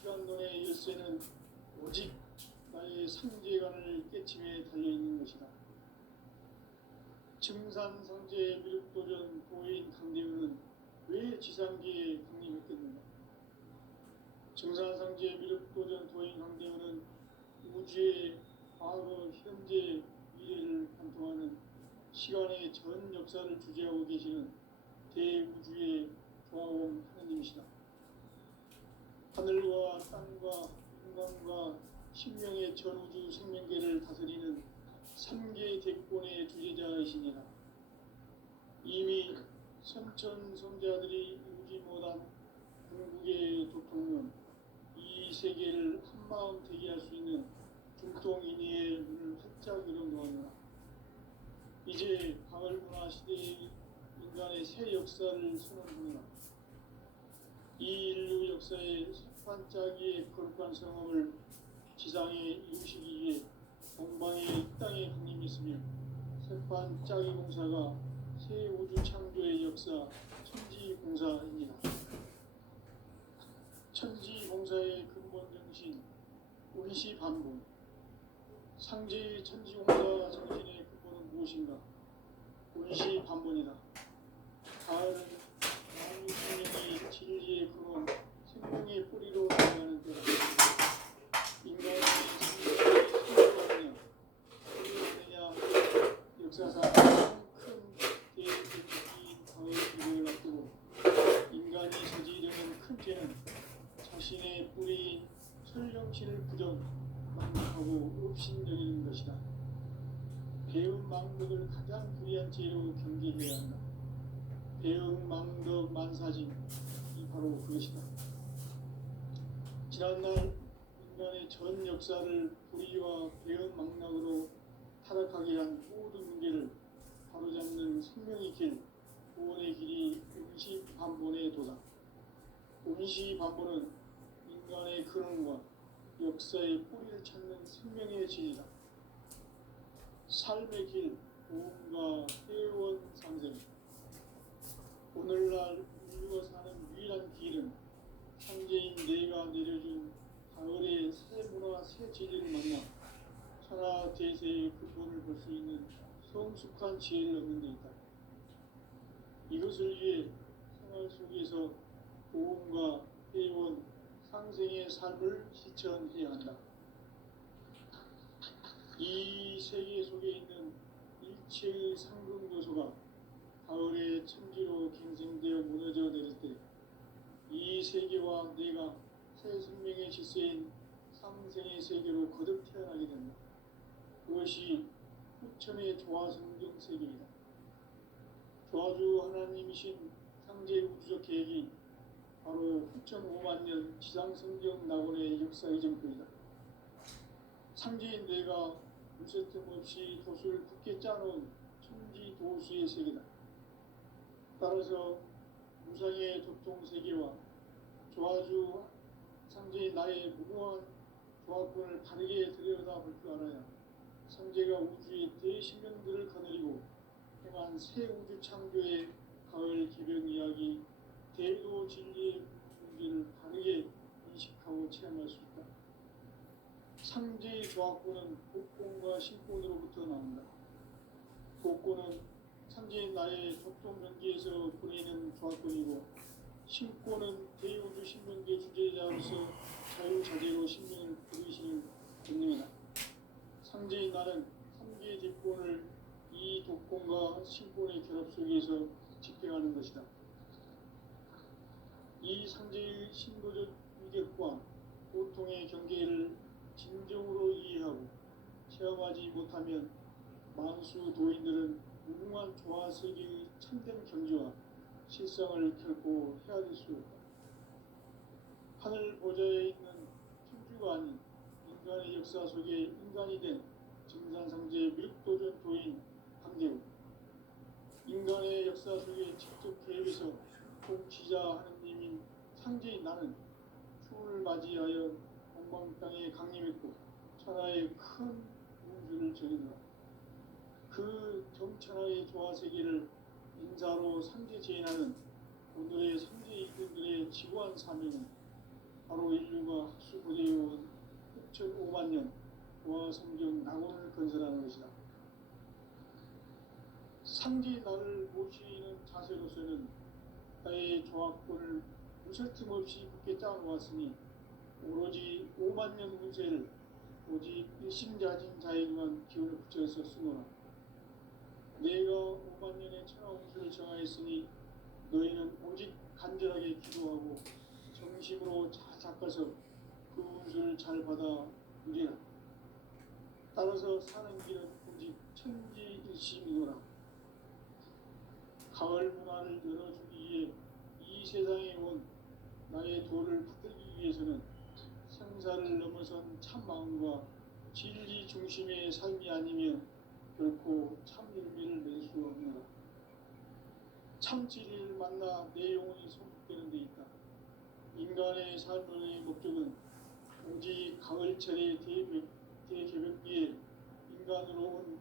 시간론의 열쇠는 오직 나의 상제관을 깨침에 달려있는 것이다. 증산상제 미륵도전 도인 강대우는 왜 지상계에 강림했겠는가? 증산상제 미륵도전 도인 강대우는 우주의 과거, 현재, 미래를 관통하는 시간의 전 역사를 주재하고 계시는 대우주의 조화원 하느님이시다. 하늘과 땅과 인간과 신명의 전우주 생명계를 다스리는 3계 대권의 주제자이시니라. 이미 선천성자들이 이루지 못한 궁극의 도통은 이 세계를 한마음 되게 할 수 있는 중통인의의 문을 활짝 열어놓았노라. 이제 가을문화 시대의 인간의 새 역사를 선언하노라. 이 인류 역사의 반짝이의 거룩한 성험을 지상에 이루시기 위해 동방의 이 땅에 강림했으며 새반짝이 공사가 새 우주 창조의 역사 천지공사입니다. 천지공사의 근본 정신 운시반본. 상제의 천지공사 정신의 근본은 무엇인가? 운시반본이다. 가을은 만유 생명이 진리의 근원, 생명의 뿌리로 들어가는 때다. 인간의 생명이 생명하느냐, 생명하느냐, 역사상 가장 큰 대적인 가을 기회를 앞두고 인간이 저지르는 큰 죄는 자신의 뿌리인 설령신을 부정하고 업신여기는 것이다. 배은망덕을 가장 불의한 죄로 경계해야 한다. 배은망덕 만사진, 이 바로 그것이다. 지난날 인간의 전 역사를 불의와 배은망락으로 타락하게 한 모든 문제를 바로잡는 생명의 길, 구원의 길이 운시반본의 도다. 운시반본은 인간의 근원과 역사의 뿌리를 찾는 생명의 진리다. 삶의 길, 보험과 회원 상생. 오늘날 인류가 사는 유일한 길은 상제인 내가 내려준 가을의 새 문화, 새 진리를 만나 천하 대세의 근본을 볼 수 있는 성숙한 지혜를 얻는 데 있다. 이것을 위해 생활 속에서 보험과 회원, 상생의 삶을 실천해야 한다. 이 세계 속에 있는 일체의 상급 요소가 가을의 천지로 갱생되어 무너져 내릴 때 이 세계와 내가 새 생명의 질서인 상생의 세계로 거듭 태어나게 된다. 그것이 후천의 조화성경 세계이다. 조화주 하나님이신 상제 우주적 계획이 바로 후천 5만 년 지상성경 낙원의 역사 이정표이다. 상제인 내가 무쇠틈 없이 도수를 굳게 짜놓은 천지 도수의 세계다. 따라서 무상의 도통 세계와 조화주 상제인 나의 무궁한 조화권을 바르게 들여다볼 줄 알아야 상제가 우주의 대신명들을 거느리고 행한 새 우주 창조의 가을 기병 이야기, 대도 진리의 문제를 바르게 인식하고 체험할 수 있다. 상제의 조화권은 복권과 신권으로부터 나온다. 복권은 상제인 나의 도통 경계에서 보내는 조화권이고, 신권은 대우주 신명계 주제자로서 자유자재로 신명을 부르시는 권능이다. 상제인 나는 3개 대권을 이 도권과 신권의 결합 속에서 집행하는 것이다. 이 상제의 신도적 위력과 고통의 경계를 진정으로 이해하고 체험하지 못하면 만수 도인들은 무궁한 조화 세계의 참된 경지와 실상을 결코 헤아릴 수 없다. 하늘 보좌에 있는 천주가 아닌 인간의 역사 속에 인간이 된 증산상제 미륵도전 도인 강대우. 인간의 역사 속에 직접 개입해서 통치자 하느님인 상제인 나는 추운을 맞이하여 동방 땅에 강림했고 천하의 큰 우주를 전이노라. 그 정천하의 조화 세계를 인사로 상제 제인하는 오늘의 상제 이꾼들의 지구한 사명은 바로 인류가 학수고대해온 6,5만 년 보아 성경 낙원을 건설하는 것이다. 상지 나를 모시는 자세로서는 나의 조합권을 무설틈 없이 굳게 짜놓았으니 오로지 5만 년 운세를 오직 일심자진 자에게만 기운을 붙여서 쓰노라. 내가 5만 년의 천하 운수를 정하였으니 너희는 오직 간절하게 기도하고 정심으로 잘 닦아서 그 운수를 잘 받아 누리라. 따라서 사는 길은 오직 천지일심이노라. 가을 문화를 열어주기 위해 이 세상에 온 나의 도를 붙들기 위해서는 생사를 넘어선 참 마음과 진리 중심의 삶이 아니면 결코 참 열매를 맺을 수 없노라. 참 진리를 만나 내 영혼이 성숙되는 데 있다. 인간의 삶의 목적은 오직 가을철의 대개벽기에 인간으로 온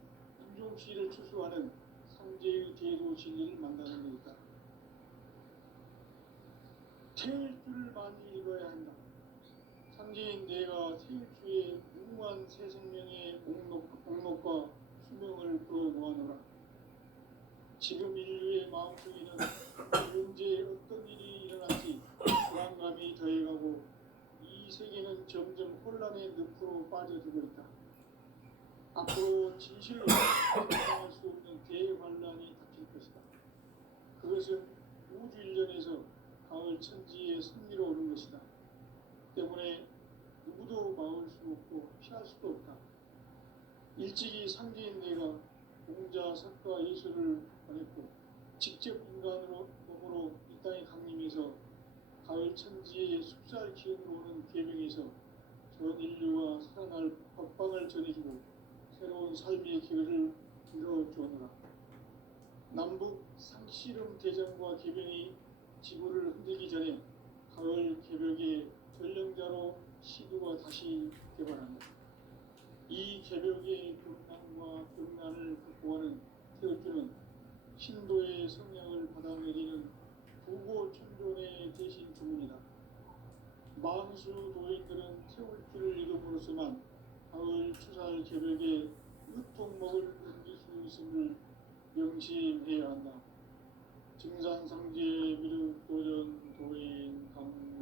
인종씨를 추수하는 상제의 대도 진리를 만나는 데 있다. 태일주를 많이 읽어야 한다. 상제인 내가 태일주에 무궁한 새 생명의 목록과 수명을 불어모아노라. 지금 인류의 마음속에는 언제 어떤 일이 일어날지 불안감이 더해가고 이 세계는 점점 혼란의 늪으로 빠져들고 있다. 앞으로 진실로 감당할 수 없는 대환란이 닥칠 것이다. 그것은 우주 일전에서 가을 천지의 승리로 오는 것이다. 때문에 누구도 막을 수 없고 피할 수도 없다. 일찍이 상제인 내가 공자, 석가, 예수를 보냈고 직접 인간으로 몸으로 이 땅에 강림해서 가을 천지의 숲살 기운으로 오는 계명에서 전 인류가 살아날 법방을 전해주고 새로운 삶의 기회를 열어주었노라. 남북 상씨름 대전과 계명이 지구를 흔들기 전에 가을 개벽의 전령자로 시두가 다시 개발한다. 이 개벽의 경난과 경난을 극복하는 태극주는 신도의 성령을 받아내리는 부고천존의 대신 주문이다. 만수 도인들은 태울주를 읽음으로써만 가을 추살 개벽에 으통목을 넘길 수 있음을 명심해야 한다. 증산상제 미륵도전 도인 강리구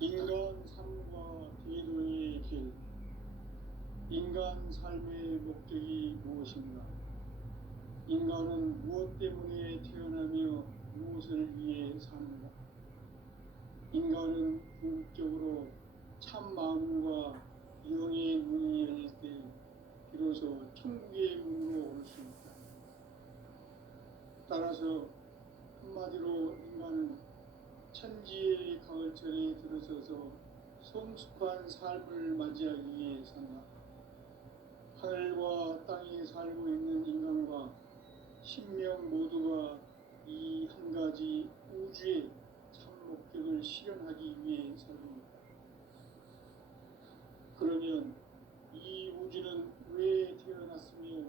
인간 삶과 대도의 길. 인간 삶의 목적이 무엇인가? 인간은 무엇 때문에 태어나며 무엇을 위해 사는가? 인간은 궁극적으로 참 마음과 영의 문이 열릴 때 비로소 천국의 문으로 올 수 있다. 따라서 한마디로 인간은 천지의 가을철에 들어서서 성숙한 삶을 맞이하기 위해 산다. 하늘과 땅에 살고 있는 인간과 신명 모두가 이 한 가지 우주의 참 목적을 실현하기 위해 살고 있다. 그러면 이 우주는 왜 태어났으며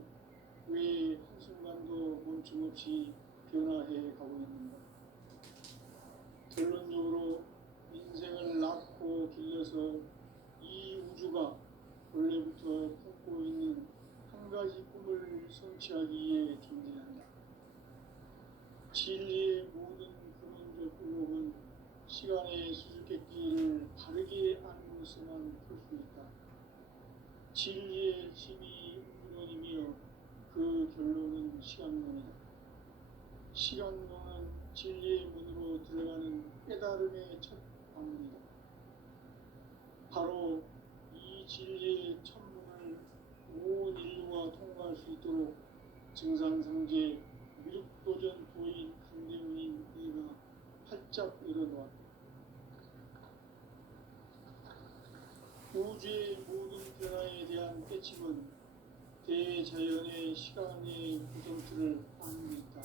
왜 한순간도 멈춤없이 변화해 가고 있는가? 결론적으로 인생을 낳고 길러서 이 우주가 원래부터 품고 있는 한 가지 꿈을 성취하기 위해 존재한다. 진리의 모든 근원적 의혹은 시간의 수수께끼를 바르게 알고서만 풀 수 있다. 진리의 힘이 근원이며 그 결론은 시간론이다. 시간론은 진리의 문으로 들어가는 깨달음의 첫 방문이다. 바로 이 진리의 천문을 온 인류가 통과할 수 있도록 증산상제 미륵도전 도인 강대우인 내가 활짝 열어놓았다. 우주의 모든 변화에 대한 깨침은 대자연의 시간의 구성틀을 안는다.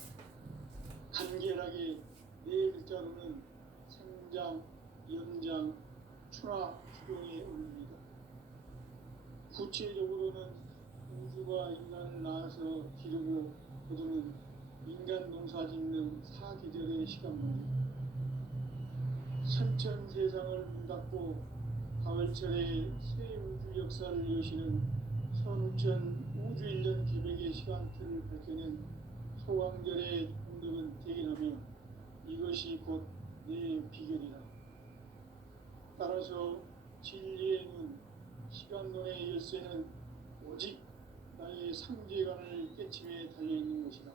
간결하게 네 글자로는 생장, 연장, 출하, 주경의 의미다. 구체적으로는 우주가 인간을 낳아서 기르고 거두는 인간 농사 짓는 사계절의 시간입니다. 선천 세상을 문 닫고 가을철에 새 우주 역사를 여시는 선우천 우주일년 기백의 시간틀을 밝혀낸 소강절의 공덕은 대견하며 이것이 곧 내 비결이다. 따라서 진리의 눈, 시간론의 열쇠는 오직 나의 상제관을 깨침에 달려있는 것이다.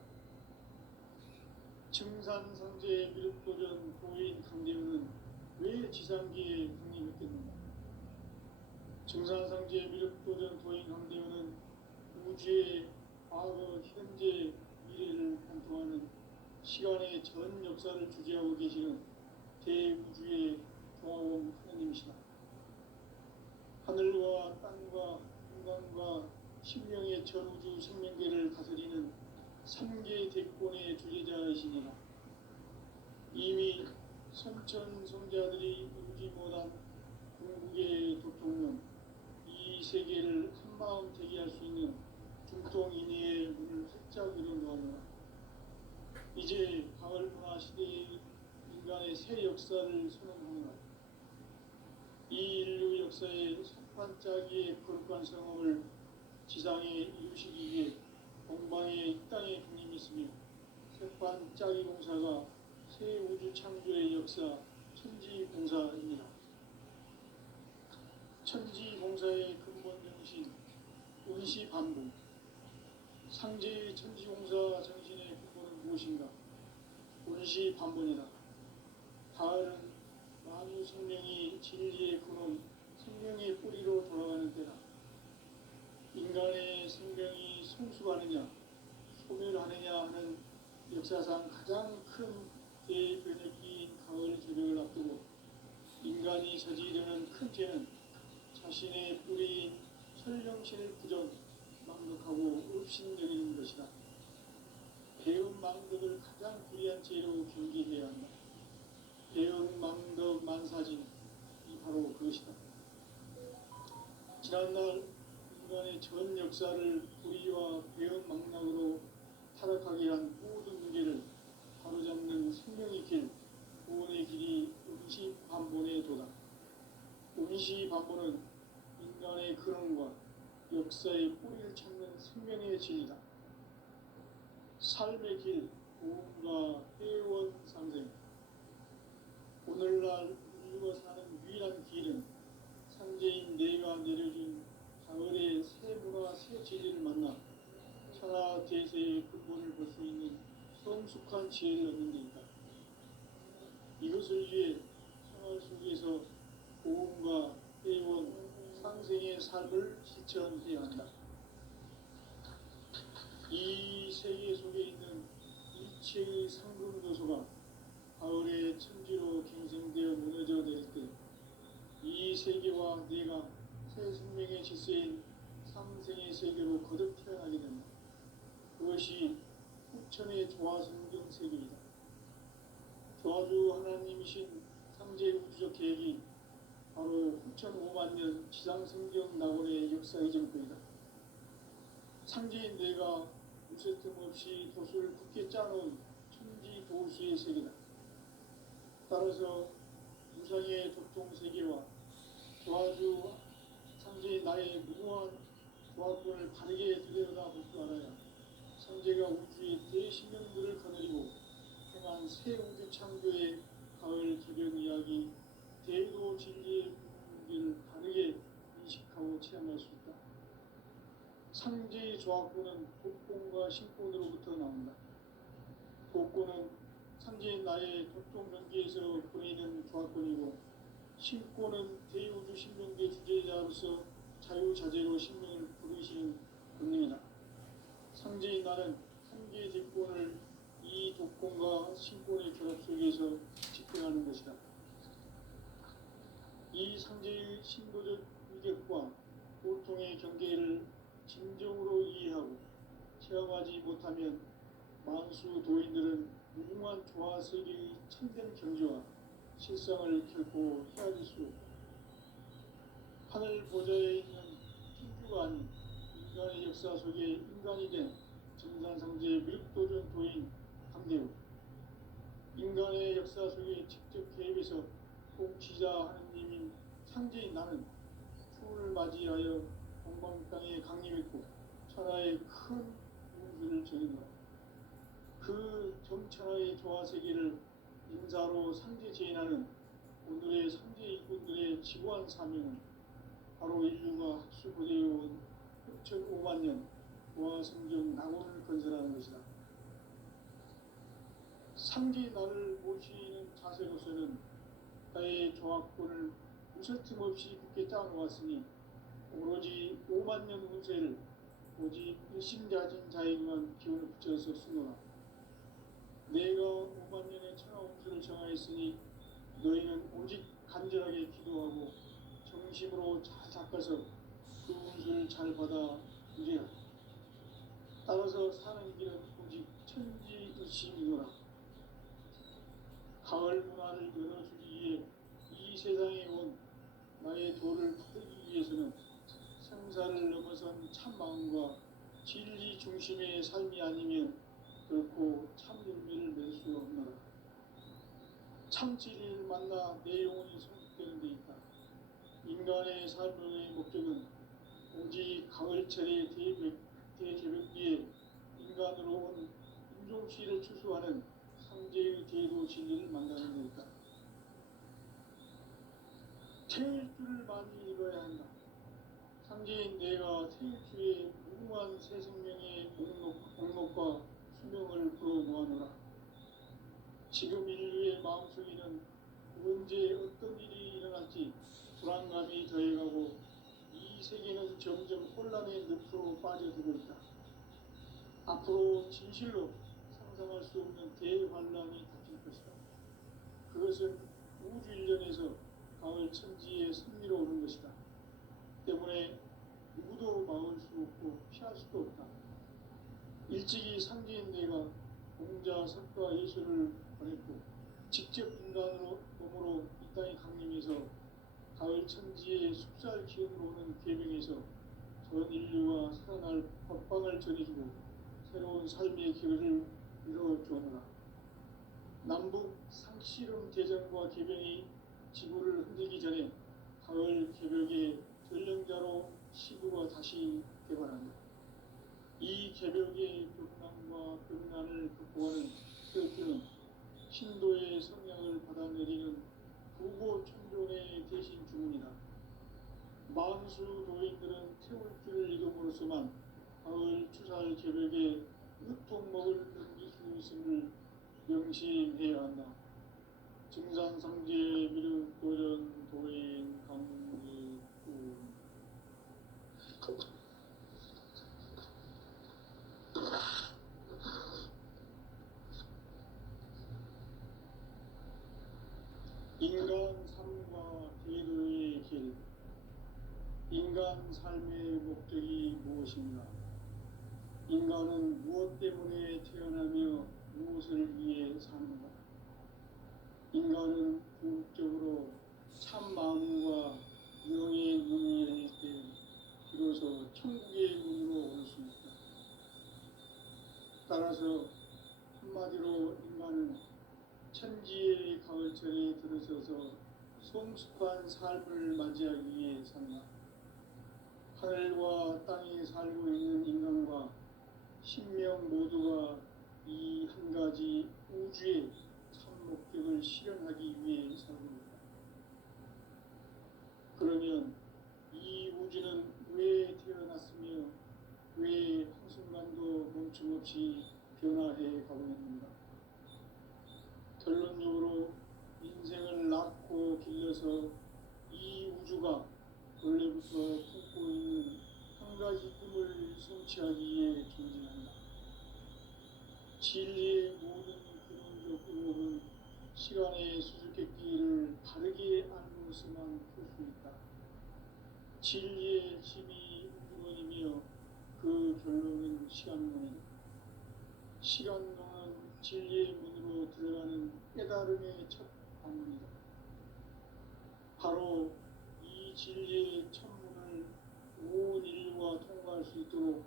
증산상제의 미륵도전 도인 강대우는 왜 지상기에 국립했겠는가? 증산상제의 미륵도전 도인 강대우는 우주의 과거, 현재, 미래를 관통하는 시간의 전 역사를 주재하고 계시는 대우주의 조화원 하나님이시다. 하늘과 땅과 인간과 신명의 전우주 생명계를 다스리는 3개 대권의 주제자이시니라. 이미 선천 성자들이 이루지 못한 궁극의 도통론, 이 세계를 한마음 되게 할 수 있는 중통인의의 문을 활짝 열어놓으며 이제 가을 문화 시대의 인간의 새 역사를 선언하노라. 이 인류 역사의 석판짜기의 거룩한 성험을 지상에 이루시기 위해 공방에 이 땅에 군림했으며 석판짜기 공사가 새 우주 창조의 역사 천지공사입니다. 천지공사의 근본 정신 운시반복. 상제의 천지공사 정신의 근본은 무엇인가? 운시반복이다. 가을은 만유 생명이 진리의 근원, 생명의 뿌리로 돌아가는 때다. 인간의 생명이 성숙하느냐, 소멸하느냐 하는 역사상 가장 큰 대변혁기인 가을 개벽을 앞두고 인간이 저지르는 큰 죄는 자신의 뿌리인 설령신을 부정, 망덕하고 업신여기는 것이다. 배은 망덕을 가장 불의한 죄로 경계해야 한다. 배은 망덕 만사진이 바로 그것이다. 지난날 인간의 전 역사를 불의와 배은 망락으로 타락하게 한 모든 문제를 바로잡는 생명의 길, 구원의 길이 운시반본의 도다. 운시반본은 인간의 근원과 역사의 뿌리를 찾는 생명의 진리다. 삶의 길, 고음과 회원 상생. 오늘날 인류가 사는 유일한 길은 상제인 내가 내려준 가을의 새 문화, 새 진리를 만나 천하 대세의 근본을 볼 수 있는 성숙한 지혜를 얻는 데 있다. 이것을 위해 생활 속에서 고음과 회원, 상생의 삶을 실천해야 한다. 이 세계 속에 있는 일체의 상금 요소가 가을의 천지로 갱생되어 무너져 내릴 때 이 세계와 내가 새 생명의 질서인 상생의 세계로 거듭 태어나게 된다. 그것이 후천의 조화성경 세계이다. 조화주 하나님이신 상제 우주적 계획이 바로 후천 5만 년 지상성경 낙원의 역사의 정권이다. 상제인 내가 무쇠 틈 없이 도수를 굳게 짜놓은 천지 도시의 세계다. 따라서 무상의 도통세계와 조화주 상제의 나의 무궁한 조화권을 바르게 들여다볼 줄 알아야 상제가 우주의 대신령들을 거느리고 행한 새 우주 창조의 가을 개벽 이야기 대도 진리의 문제를 바르게 인식하고 체험할 수 있다. 상제의 조화권은 복권과 신권으로부터 나온다. 복권은 상제인 나의 도통 경계에서 보이는 조화권이고 신권은 대우주 신명계 주제자로서 자유자재로 신명을 부르시는 권능이다. 상제인 나는 3개의 대권을 이 독권과 신권의 결합 속에서 집행하는 것이다. 이 상제의 신도적 위력과 고통의 경계를 진정으로 이해하고 체험하지 못하면 만수 도인들은 무궁한 조화세계의 참된 경지와 실상을 결코 헤아릴 수 없다. 하늘 보좌에 있는 천주가 역사 속에 인간이 된 증산상제의 미륵도전 도인 강대우, 인간의 역사 속에 직접 개입해서 통치자 하느님인 상제인 나는 추운을 맞이하여 동방 땅에 강림했고 천하의 큰 운수를 전했노라. 그 정천하의 조화세계를 인사로 상제 제인하는 오늘의 상제 일꾼들의 지구한 사명은 바로 인류가 학수고대해온 6,500만 년 조화성경 낙원을 건설하는 것이다. 상제 나를 모시는 자세로서는 나의 조합권을 무설틈 없이 굳게 짜놓았으니 오로지 5만 년 운세를 오직 일심자진 자에게만 기운을 붙여서 쓰노라. 내가 5만 년의 천하 운수를 정하였으니 너희는 오직 간절하게 기도하고 정심으로 잘 닦아서 그 운수를 잘 받아 누리라. 따라서 사는 길은 오직 천지일심이노라. 가을 문화를 열어주기 위해 이 세상에 온 나의 도를 받기 위해서는 생사를 넘어선 참마음과 진리 중심의 삶이 아니면 결코 참 열매를 맺을 수 없노라. 참 진리를 만나 내 영혼이 성숙되는 데 있다. 인간의 삶의 목적은 오직 가을철의 대제벽기에 인간으로 온 인종시를 추수하는 상제의 제도 진리를 만나는 데 있다. 태일주를 많이 읽어야 한다. 상제인 내가 태일주의 무궁한 새 생명의 목록과 수명을 풀어 모아노라. 지금 인류의 마음속에는 언제 어떤 일이 일어날지 불안감이 더해가고 이 세계는 점점 혼란의 늪으로 빠져들고 있다. 앞으로 진실로 상상할 수 없는 대환란이 닥칠 것이다. 그것은 우주 일련에서 가을 천지의 승리로 오는 것이다. 때문에 누구도 막을 수 없고 피할 수도 없다. 일찍이 상제인 내가 공자, 석가, 예수를 보냈고 직접 인간으로 몸으로 이 땅에 강림해서 가을 천지의 숲살 기운으로 오는 계명에서 전 인류가 살아날 법방을 전해주고 새로운 삶의 길을 이루어주었노라. 남북 상씨름 대전과 계병이 지구를 흔들기 전에 가을 개벽의 전령자로 시구가 다시 개발한다. 이 개벽의 벽난과 벽난을 극복하는 태극기는 신도의 성향을 받아내리는 부고천존의 대신 주문이다. 만수 도인들은 태울기를 이름으로서만 가을 추살 개벽에 으통먹을 넘길 수 있음을 명심해야 한다. 증산상제 미륵도전 도인 강리꾼. 인간 삶과 기도의 길. 인간 삶의 목적이 무엇인가? 인간은 무엇 때문에 태어나며 무엇을 위해 사는가? 인간은 궁극적으로 참 마음과 영의 문이 열릴 때 비로소 천국의 문으로 올 수 있다. 따라서 한마디로 인간은 천지의 가을철에 들어서서 성숙한 삶을 맞이하기 위해 산다. 하늘과 땅에 살고 있는 인간과 신명 모두가 이 한 가지 우주의 참 목적을 실현하기 위해 살고 있다. 그러면 이 우주는 왜 태어났으며 왜 한순간도 멈춤없이 변화해 가고 있는가? 결론적으로 인생을 낳고 길러서 이 우주가 원래부터 품고 있는 한 가지 꿈을 성취하기 위해 존재한다. 진리의 모든 근원적 의목은 시간의 수수께끼를 바르게 알고서만 풀 수 있다. 진리의 힘이 우주론이며 그 결론은 시간론이다. 시간론은 진리의 문으로 들어가는 깨달음의 첫 방문이다. 바로 이 진리의 첫 문을 온 인류가 통과할 수 있도록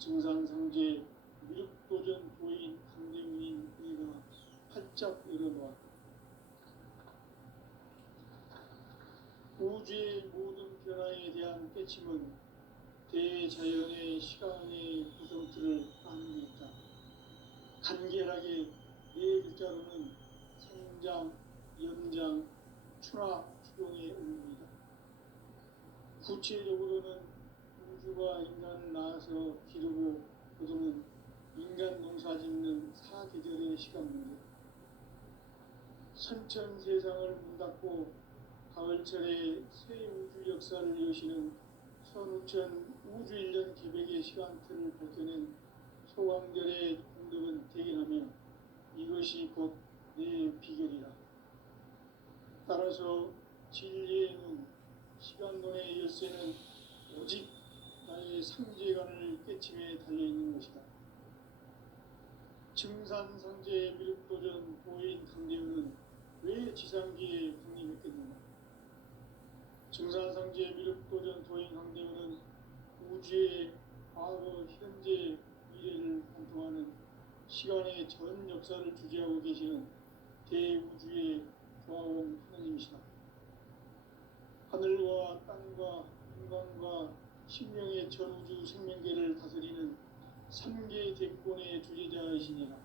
증산상제 미륵도전 도인 강대문인 이가 활짝 열어놓았다. 우주의 모든 변화에 대한 깨침은 대자연의 시간의 구성틀을 아는 데 있다. 간결하게 네 글자로는 생장, 연장, 추나 추동의 의미입니다. 구체적으로는 우주가 인간을 낳아서 기르고 거두는 인간 농사 짓는 사계절의 시간 문제, 선천 세상을 문 닫고 가을철에 새 우주 역사를 여시는 선우천 우주 1년 기백의 시간틀을 밝혀낸 소광절의 공덕은 대견하며 이것이 곧 내 비결이라. 따라서 진리의 눈, 시간론의 열쇠는 오직 나의 상제관을 깨침에 달려있는 것이다. 증산상제 미륵도전 도인 강대우는 왜 지상기에 군림했겠느냐. 증산상제 미륵도전 도인 강대우는 우주의 과거, 현재, 미래를 관통하는 시간의 전 역사를 주재하고 계시는 대우주의 조화원 하나님이시다. 하늘과 땅과 인간과 신명의 전우주 생명계를 다스리는 3개 대권의 주재자이시니라.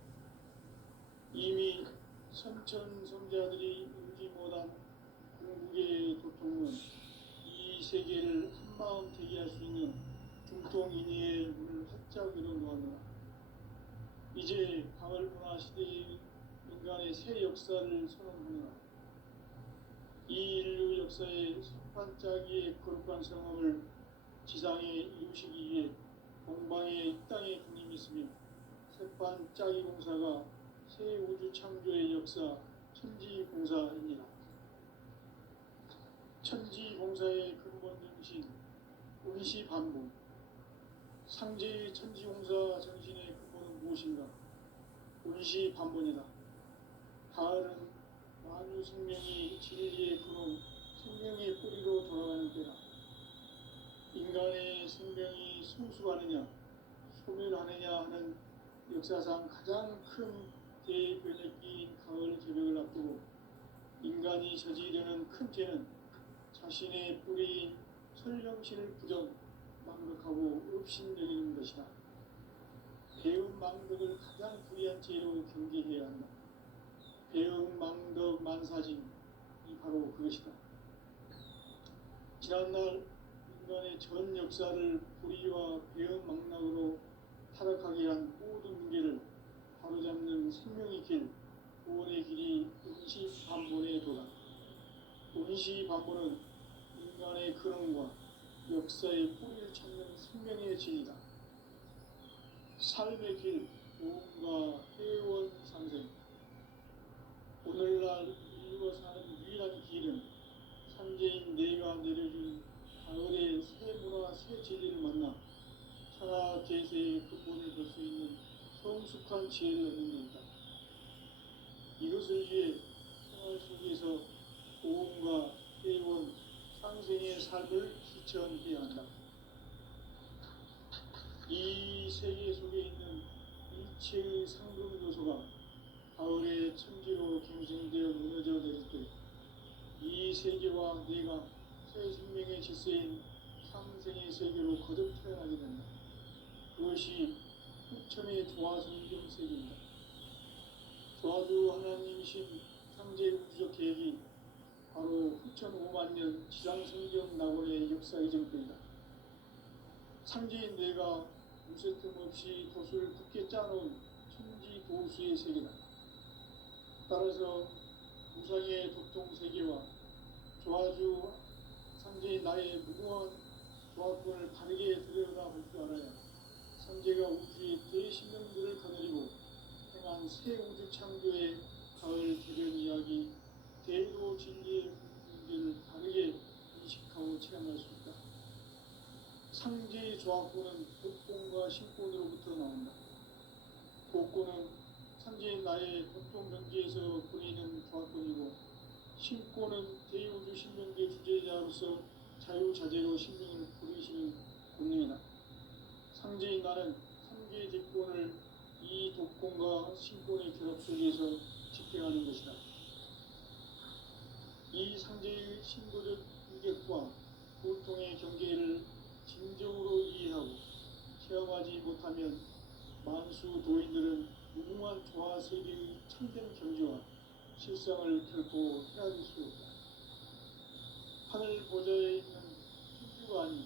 이미 선천성자들이 알지 못한 궁극의 도통은 이 세계를 한마음 되게 할 수 있는 중통인의의 문을 활짝 열어놓았노라. 이제 가을 문화 시대의 인간의 새 역사를 선언하노라. 이 인류 역사의 석판짜기의 거룩한 성험을 지상에 이루시기 위해 동방의 이 땅에 군림이 있으며 석판짜기 공사가 새 우주 창조의 역사 천지공사입니다. 천지공사의 근본 정신 운시반복. 상제의 천지공사 정신의 근본은 무엇인가? 운시반복이다. 가을은 만유 생명이 진리의 근원, 생명의 뿌리로 돌아가는 때다. 인간의 생명이 성숙하느냐, 소멸하느냐 하는 역사상 가장 큰 대변혁기인 가을 개벽을 앞두고 인간이 저지르는 큰 죄는 자신의 뿌리인 설령신을 부정, 망극하고 업신여기는 것이다. 배움 망덕을 가장 불의한 죄로 경계해야 한다. 배움 망덕 만사진이 바로 그것이다. 지난날 인간의 전 역사를 불의와 배움 망락으로 타락하게 한 모든 문제를 바로잡는 생명의 길, 구원의 길이 운시반본의 도다. 운시반본은 인간의 근원과 역사의 뿌리를 찾는 생명의 진리다. 삶의 길, 도움과 회원 상생. 오늘날 인류가 사는 유일한 길은 삼재인 내가 내려준 가을의 새 문화, 새 진리를 만나 천하 제세의 근본을 볼 수 있는 성숙한 지혜를 얻는 것이다. 이것을 위해 생활 속에서 도움과 회원, 상생의 삶을 실천해야 한다. 이 세계 속에 있는 일체의 상금 요소가 가을의 천지로 갱생되어 무너져 내릴 때 이 세계와 내가 새 생명의 질서인 상생의 세계로 거듭 태어나게 된다. 그것이 후천의 조화성경 세계입니다. 조화주 하나님이신 상제 우주적 계획이 바로 후천 5만년 지상성경 낙원의 역사 이전입니다. 상제인 내가 무쇠 틈 없이 도수를 굳게 짜놓은 천지 도수의 세계다. 따라서 무상의 도통 세계와 조화주 상제인 나의 무궁한 조화권을 바르게 들여다볼 줄 알아야 상제가 우주의 대신령들을 거느리고 행한 새 우주 창조의 가을 개변 이야기, 대로 진리의 문제를 바르게 인식하고 체험할 수 있다. 상제의 조화권은 복권과 신권으로부터 나온다. 복권은 상제인 나의 보통 경계에서 보이는 조화권이고, 신권은 대우주 신명계 주제자로서 자유자재로 신명을 부리시는 권능이다. 상제인 나는 3계 집권을 이 독권과 신권의 결합 속에서 집행하는 것이다. 이 상제의 신고적 인격과 고통의 경계를 진정으로 이해하고 체험하지 못하면 만수 도인들은 무궁한 조화 세계의 참된 경지와 실상을 결코 헤아릴 수 없다. 하늘 보좌에 있는 천주가 아닌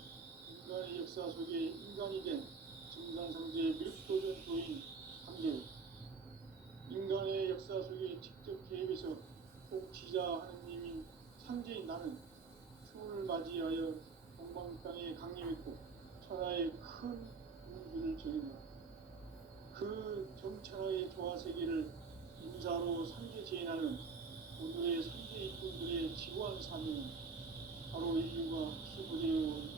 인간의 역사 속에 인간이 된 증산상제의 밀도전 도인 상제요, 인간의 역사 속에 직접 개입해서 통치자 하느님인 상제인 나는 추운을 맞이하여 동방 땅에 강림했고 천하의 큰 우주를 정했다. 그 정천하의 조화 세계를 인사로 상제 제인하는 오늘의 상제 일꾼들의 지구한 사명은 바로 인류가 흡수부대해온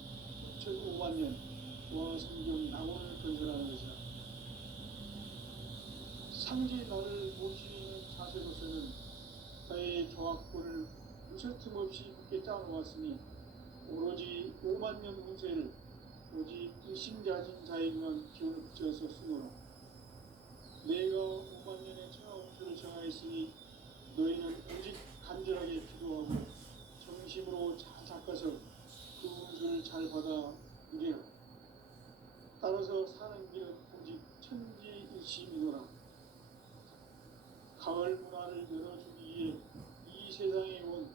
6,5만 년 조화 성경 낙원을 건설하는 것이다. 상제 나를 모시는 자세로서는 나의 조합권을 무셔틈 없이 굳게 짜놓았으니 오로지 5만 년 운세를 오직 일심자진 자에게만 기운을 붙여서 쓰노라. 내가 5만 년의 천하 운수를 정하였으니 너희는 오직 간절하게 기도하고 정심으로 잘 닦아서 그 운수를 잘 받아 누리라. 따라서 사는 길은 오직 천지일심이노라. 가을 문화를 열어주기 위해 이 세상에 온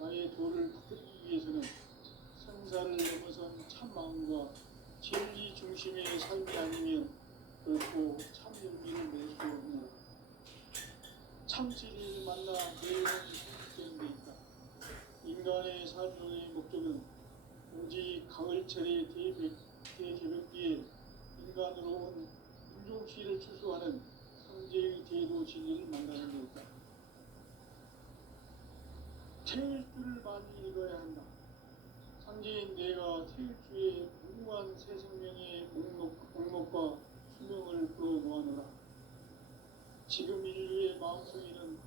나의 도를 받들기 위해서는 생사를 넘어선 참 마음과 진리 중심의 삶이 아니면 결코 참 용기를 낼 수 없노라. 참 진리를 만나 내용이 성립되는 데 있다. 인간의 삶의 목적은 오직 가을철의 대개벽기에 인간으로 온 인종시를 추수하는 상제의 제도 진리를 만나는 데 있다. 태일 줄을 많이 읽어야 한다. 상제인 내가 태일 주에 무궁한 새 생명의 목록과 수명을 불어놓아노라. 지금 인류의 마음속에는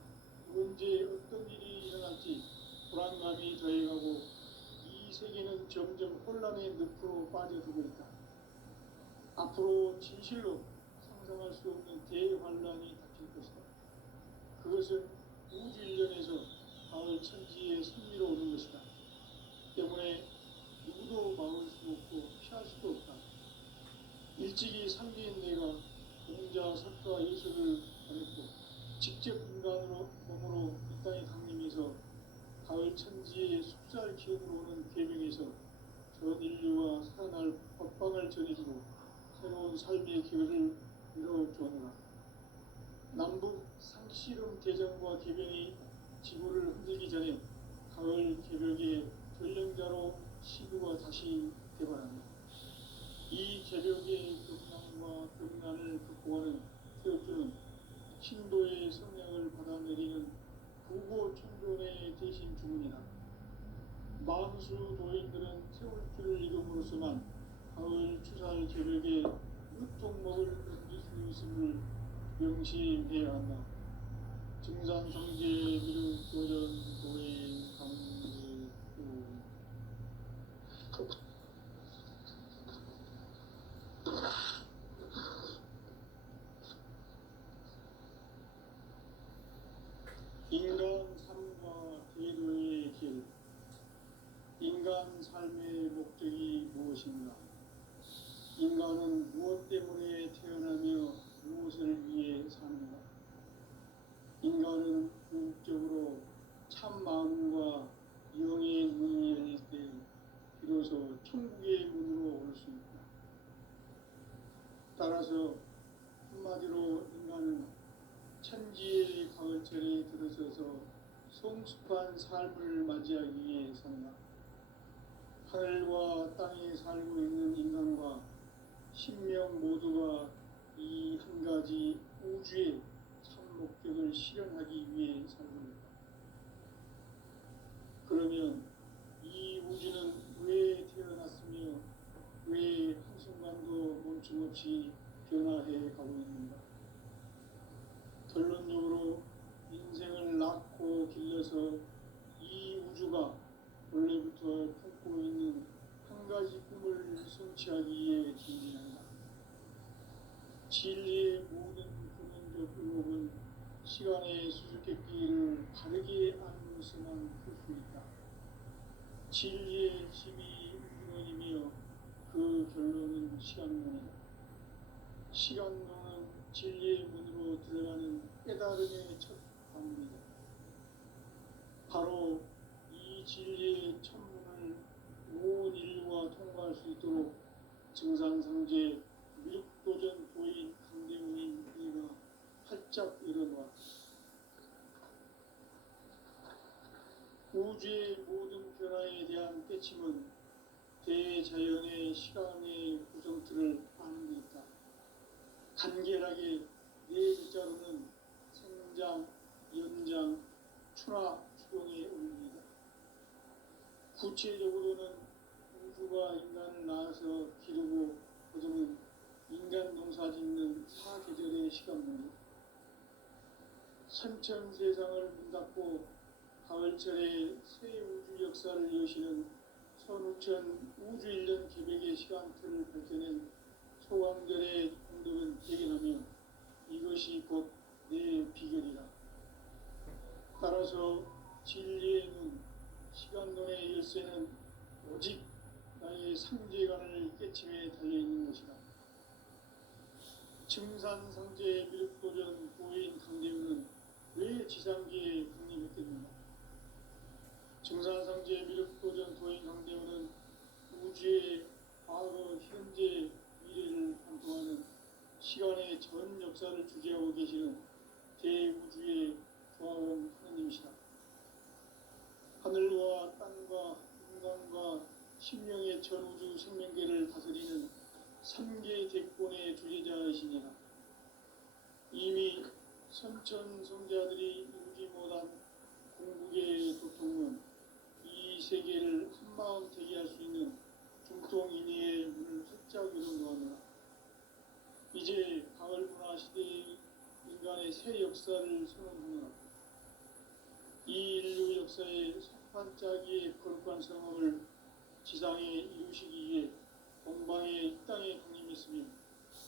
언제 어떤 일이 일어날지 불안감이 더해가고 이 세계는 점점 혼란의 늪으로 빠져들고 있다. 앞으로 진실로 상상할 수 없는 대환란이 닥칠 것이다. 그것은 우주 일련에서 가을 천지의 승리로 오는 것이다. 때문에 누구도 막을 수 없고 피할 수도 없다. 일찍이 상제인 내가 공자, 석가, 예수를 보냈고 직접 인간으로 몸으로 이 땅에 강림해서 가을 천지의 숫살 기운으로 오는 계명에서 전 인류와 살아날 법방을 전해주고 새로운 삶의 기회를 열어주었노라. 남북 상씨름 대전과 개병이 지구를 흔들기 전에 가을 개벽의 전령자로 시구가 다시 개발한다. 이 개벽의 경랑과 경란을 극복하는 태엽주는 신도의 성령을 받아내리는 부고천존의 대신 주문이다. 만수 도인들은 태울주를 이름으로서만 가을 추살 개벽에 으통먹을 견딜 수 있음을 명심해야 한다. 증산상제 미륵도전 도인 강제도 인간 삶과 제도의 길. 인간 삶의 목적이 무엇인가? 인간은 무엇 때문에 태어나며 무엇을 위해 사는가? 인간은 궁극적으로 참 마음과 영의 문이 열릴 때 비로소 천국의 문으로 올 수 있다. 따라서 한마디로 인간은 천지의 가을철에 들어서서 성숙한 삶을 맞이하기 위해 산다. 하늘과 땅에 살고 있는 인간과 신명 모두가 이 한 가지 우주의 참 목적을 실현하기 위해 살고 있다. 그러면 이 우주는 왜 태어났으며 왜 한순간도 멈춤없이 변화해 가고 있는가? 결론적으로 인생을 낳고 길러서 이 우주가 원래부터 품고 있는 한 가지 꿈을 성취하기 위해 전진한다. 진리의 모든 근원적 의혹은 시간의 수수께끼를 바르게 아는 것에만 풀 수 있다. 진리의 힘이 근원이며 그 결론은 시간론이다. 시간론은 진리의 문으로 들어가는 깨달음의 첫 방문이다. 바로 이 진리의 천문을 온 인류가 통과할 수 있도록 증산상제 미륵도전 도인 강대웅인 이가 활짝 일어났다. 우주의 모든 변화에 대한 깨침은 대자연의 시간의 구성틀을 아는 데 있다. 간결하게 네 글자로는 생장, 연장, 추나 추동의 의미이다. 구체적으로는 우주가 인간을 낳아서 기르고 거두는 인간 농사 짓는 사계절의 시간문이다. 선천 세상을 문 닫고 가을철에 새 우주 역사를 여시는 선우천 우주 1년 기백의 시간틀을 밝혀낸 소광절의 공덕은 대견하며 이것이 곧 내 비결이다. 따라서 진리의 눈, 시간론의 열쇠는 오직 나의 상제관을 깨침에 달려있는 것이다. 증산상제 미륵도전 고인 강대웅은 왜 지상기에 강림했겠는가? 증산상제 미륵도전 도인 강대웅은 우주의 과거, 현재, 미래를 관통하는 시간의 전 역사를 주재하고 계시는 대우주의 조화원 하느님이시다. 하늘과 땅과 인간과 신명의 전우주 생명계를 다스리는 3개 대권의 주제자이시니라. 이미 선천성자들이 이루지 못한 궁극의 도통은 이 세계를 한마음 되게 할 수 있는 중통인의의 문을 활짝 열어놓았노라. 이제 가을문화 시대의 인간의 새 역사를 선언하노라. 이 인류 역사의 석판짜기의 거룩한 성업을 지상에 이루시기 위해 동방의 이 땅에 강림했으며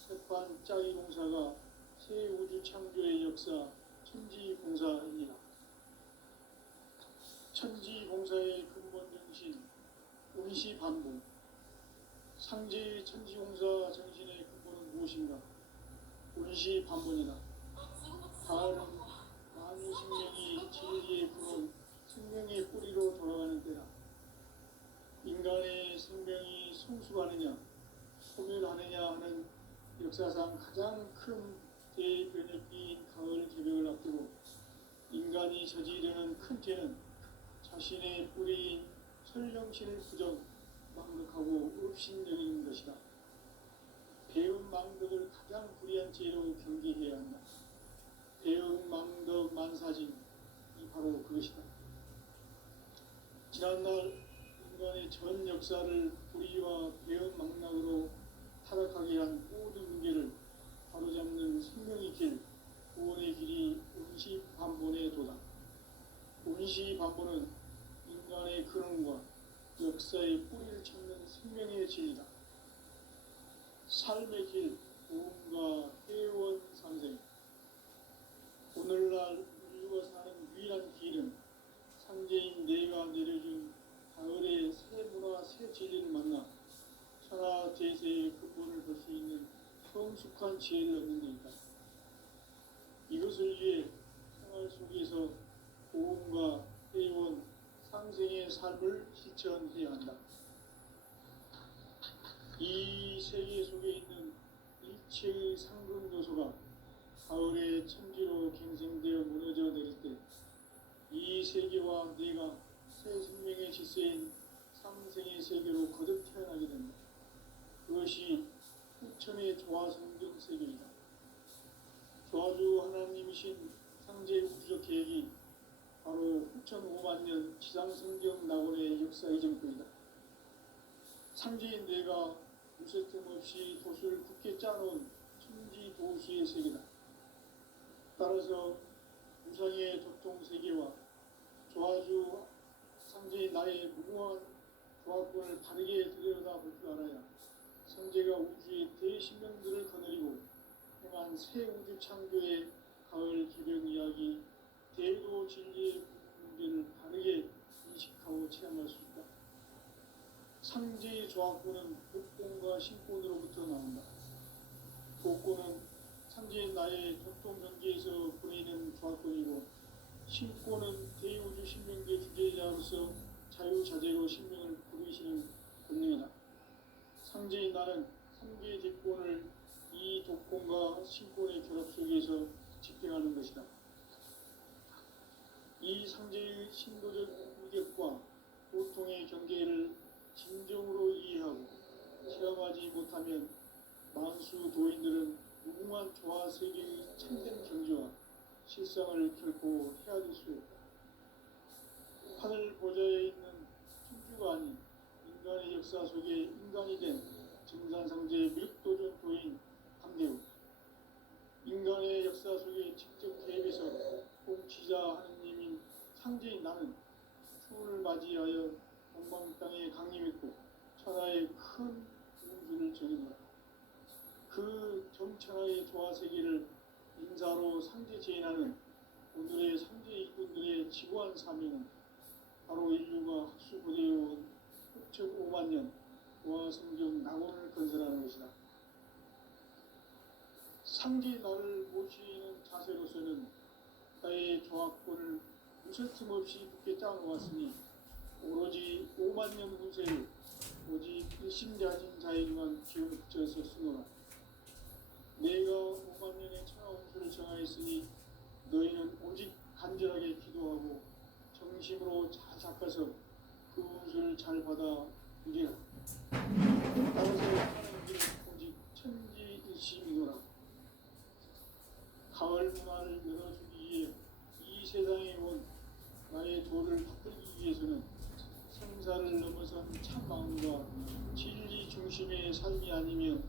석판짜기 공사가 새 우주 창조의 역사 천지공사입니다. 천지공사의 근본 정신 운시반복. 상제의 천지공사 정신의 근본은 무엇인가? 운시반복이다. 가을은 만유 생명이 진리의 근원, 생명의 뿌리로 돌아가는 때다. 인간의 생명이 성숙하느냐, 소멸하느냐 하는 역사상 가장 큰 대변혁기인 가을 개벽을 앞두고 인간이 저지르는 큰 죄는 자신의 뿌리인 설령신을 부정, 망덕하고 업신여기는 것이다. 배은 망덕을 가장 불의한 죄로 경계해야 한다. 배은 망덕 만사진이 바로 그것이다. 지난날 인간의 전 역사를 불의와 배은 망락으로 타락하게 한 모든 문제를 바로잡는 생명의 길, 구원의 길이 운시반본의 도다. 운시반본은 인간의 근원과 역사의 뿌리를 찾는 생명의 진리다. 삶의 길, 구원과 회원 상생. 오늘날 인류가 사는 유일한 길은 상제인 내가 내려준 가을의 새 문화, 새 진리를 만나 천하 대세의 근본을 볼 수 있는 성숙한 지혜를 얻는 데 있다. 이것을 위해 생활 속에서 고음과 회원, 상생의 삶을 실천해야 한다. 이 세계 속에 있는 일체의 상근 요소가 가을의 천지로 갱생되어 무너져 내릴 때 이 세계와 내가 새 생명의 질서인 상생의 세계로 거듭 태어나게 된다. 그것이 후천의 조화성경 세계이다. 조화주 하나님이신 상제 우주적 계획이 바로 후천 5만 년 지상성경 낙원의 역사 이전부이다. 상제인 내가 무쇠틈 없이 돛을 굳게 짜놓은 천지 도수의 세계다. 따라서 무상의 도통 세계와 조화주 상제인 나의 무궁한 조화권을 바르게 들여다볼 줄 알아야 상제가 우주의 대신령들을 거느리고 행한 새 우주 창조의 가을 개벽 이야기, 대도 진리의 문제를 바르게 인식하고 체험할 수 있다. 상제의 조합구는 복권과 신권으로부터 나온다. 복권은 상제의 나의 도통 경계에서 보내는 조합권이고, 신권은 대우주 신명계 주제자로서 자유자재로 신명을 부르시는 권능이다. 상제의 나는 상계의 대권을 이 독권과 신권의 결합 속에서 집행하는 것이다. 이 상제의 신도적 위력과 보통의 경계를 진정으로 이해하고 체험하지 못하면 만수 도인들은 무궁한 조화 세계의 참된 경지와 실상을 결코 헤아릴 수 없다. 하늘 보좌에 있는 천주가 아닌 인간의 역사 속에 인간이 된 증산상제 밀도전 도인 함대우, 인간의 역사 속에 직접 개입해서 통치자 하느님인 상제인 나는 추운을 맞이하여 동방 땅에 강림했고 천하의 큰 운수를 전했노라. 그 정천하의 조화세계를 인사로 상제 제인하는 오늘의 상제 이군들의 지구한 사명은 바로 인류가 학수고대해온 흡적 5만 년 조화성경 낙원을 건설하는 것이다. 상제 나를 모시는 자세로서는 나의 조합권을 무슨 틈없이 굳게 짜놓았으니 오로지 5만 년 운세를 오직 일심자진 자에게만 기운을 붙여서 쓰노라. 내가 5만 년의 천하 운수를 정하였으니 너희는 오직 간절하게 기도하고 정심으로 잘 닦아서 그 운수를 잘 받아 누리라. 따라서 하는 길은 오직 천지일심이노라. 가을 문화를 열어주기 위해 이 세상에 온 나의 도를 받들기 위해서는 생사를 넘어선 참 마음과 진리 중심의 삶이 아니면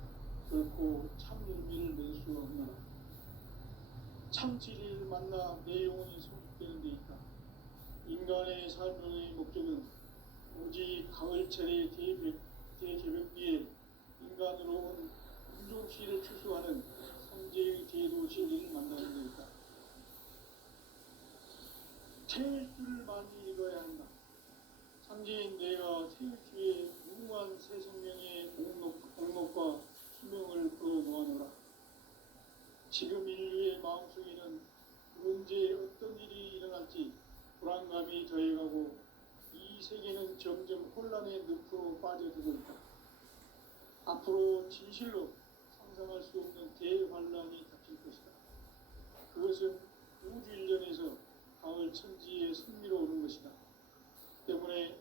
결코 참 열매를 낼 수 없노라. 참 진리를 만나 내 영혼이 성숙되는 데 있다. 인간의 삶의 목적은 오직 가을철의 대개벽기에 인간으로 온 인종시를 추수하는 상제의 대도 진리를 만나는 데 있다. 태울 줄을 많이 읽어야 한다. 상제인 내가 태울 주에 무궁한 새 생명의 공록과 수명을 끌어모아노라. 지금 인류의 마음속에는 언제 어떤 일이 일어날지 불안감이 더해가고 이 세계는 점점 혼란의 늪으로 빠져들고 있다. 앞으로 진실로 상상할 수 없는 대환란이 닥칠 것이다. 그것은 우주 일련에서 가을 천지의 승리로 오는 것이다. 때문에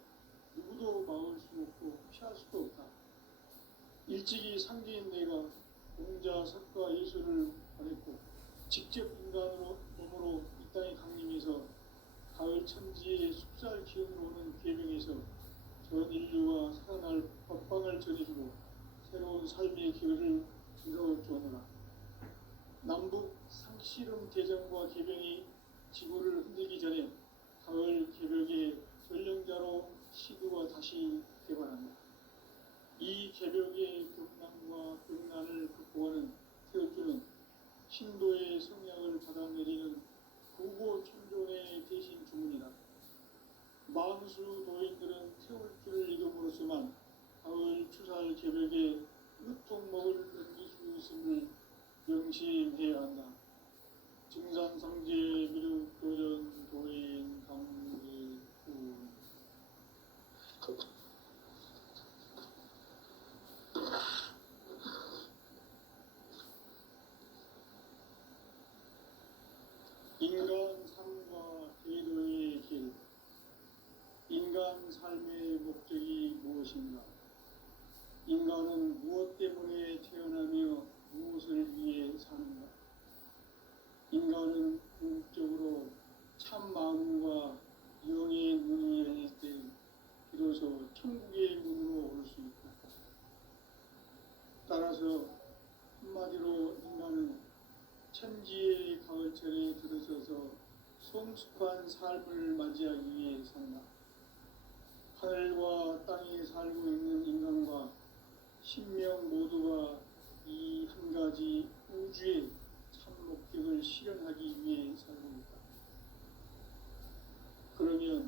누구도 막을 수 없고 피할 수도 없다. 일찍이 상제인 내가 공자, 석가, 예수를 보냈고 직접 인간으로 몸으로 이 땅에 강림해서 가을 천지의 숲살 기운으로 오는 계명에서 전 인류가 살아날 법방을 전해주고 새로운 삶의 길을 길어주었노라. 남북 상씨름 대전과 개병이 지구를 흔들기 전에 가을 개벽의 전령자로 시드가 다시 개발한다. 이 개벽의 경난과 병난을 극복하는 태극주는 신도의 성약을 받아내리는 구고 천존의 대신 주문이다. 만수 도인들은 태울 줄을 이름으로서만 가을 추살 개벽에 으통목을 넘길 수 있음을 명심해야 한다. 증산상제 미륵도전 도인 강제군 인간 삶과 제도의 길. 인간 삶의 목적이 무엇인가? 인간은 무엇 때문에 태어나며 무엇을 위해 사는가? 인간은 궁극적으로 참 마음과 영의 문을 열릴 때 비로소 천국의 문으로 올 수 있다. 따라서 한마디로 인간은 천지의 가을철에 들어서서 성숙한 삶을 맞이하기 위해 산다. 하늘과 땅에 살고 있는 인간과 신명 모두가 이 한 가지 우주의 실현하기